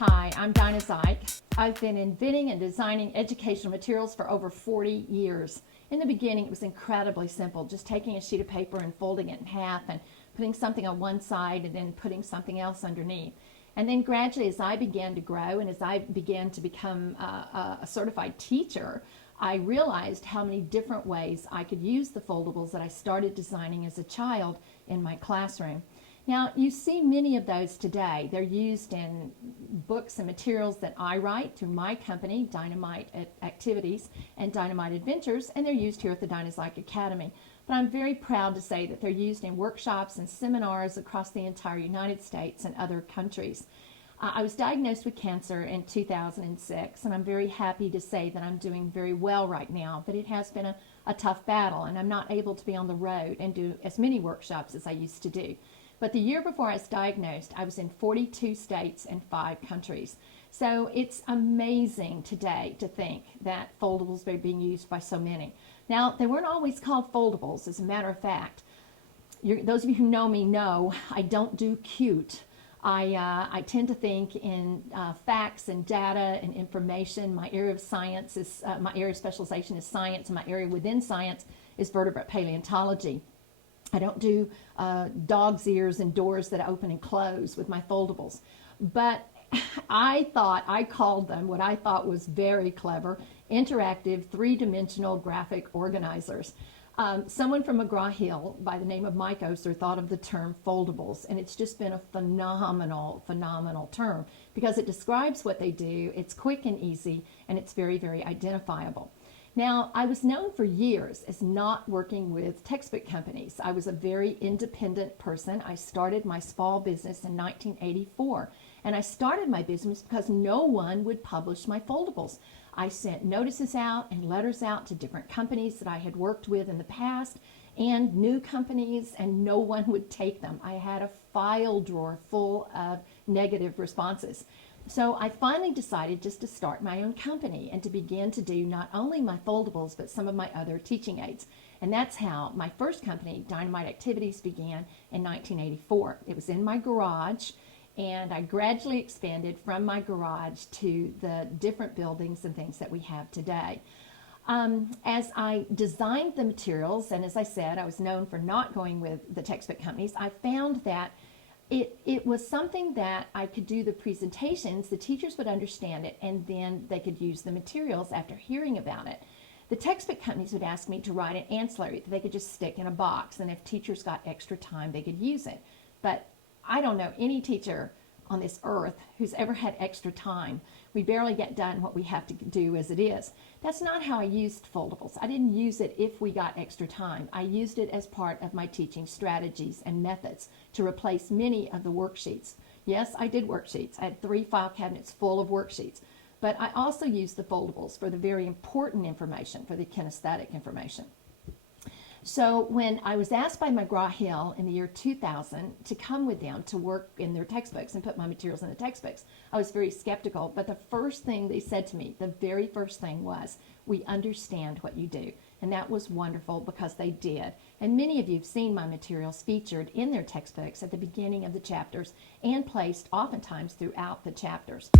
Hi, I'm Dinah Zyke. I've been inventing and designing educational materials for over 40 years. In the beginning, it was incredibly simple, just taking a sheet of paper and folding it in half and putting something on one side and then putting something else underneath. And then gradually, as I began to grow and as I began to become a certified teacher, I realized how many different ways I could use the foldables that I started designing as a child in my classroom. Now, you see many of those today. They're used in books and materials that I write through my company, Dynamite Activities and Dynamite Adventures, and they're used here at the Dinah Zyke Academy. But I'm very proud to say that they're used in workshops and seminars across the entire United States and other countries. I was diagnosed with cancer in 2006, and I'm very happy to say that I'm doing very well right now, but it has been a tough battle, and I'm not able to be on the road and do as many workshops as I used to do. But the year before I was diagnosed, I was in 42 states and 5 countries. So it's amazing today to think that foldables are being used by so many. Now, they weren't always called foldables. As a matter of fact, those of you who know me know I don't do cute. I tend to think in facts and data and information. My area of science is, my area of specialization is science, and my area within science is vertebrate paleontology. I don't do dog's ears and doors that open and close with my foldables. But I called them what I thought was very clever, interactive, three-dimensional graphic organizers. Someone from McGraw-Hill by the name of Mike Oster thought of the term foldables, and it's just been a phenomenal term because it describes what they do, it's quick and easy, and it's very, very identifiable. Now, I was known for years as not working with textbook companies. I was a very independent person. I started my small business in 1984, and I started my business because no one would publish my foldables. I sent notices out and letters out to different companies that I had worked with in the past and new companies, and no one would take them. I had a file drawer full of negative responses. So I finally decided just to start my own company and to begin to do not only my foldables, but some of my other teaching aids. And that's how my first company, Dynamite Activities, began in 1984. It was in my garage, and I gradually expanded from my garage to the different buildings and things that we have today. As I designed the materials, and as I said, I was known for not going with the textbook companies, I found that it was something that I could do the presentations, the teachers would understand it, and then they could use the materials after hearing about it. The textbook companies would ask me to write an ancillary that they could just stick in a box, and if teachers got extra time, they could use it. But I don't know any teacher on this earth who's ever had extra time. We barely get done what we have to do as it is. That's not how I used foldables. I didn't use it if we got extra time. I used it as part of my teaching strategies and methods to replace many of the worksheets. Yes, I did worksheets. I had 3 file cabinets full of worksheets. But I also used the foldables for the very important information, for the kinesthetic information. So when I was asked by McGraw-Hill in the year 2000 to come with them to work in their textbooks and put my materials in the textbooks, I was very skeptical. But the first thing they said to me, the very first thing was, "We understand what you do." And that was wonderful because they did. And many of you have seen my materials featured in their textbooks at the beginning of the chapters and placed oftentimes throughout the chapters.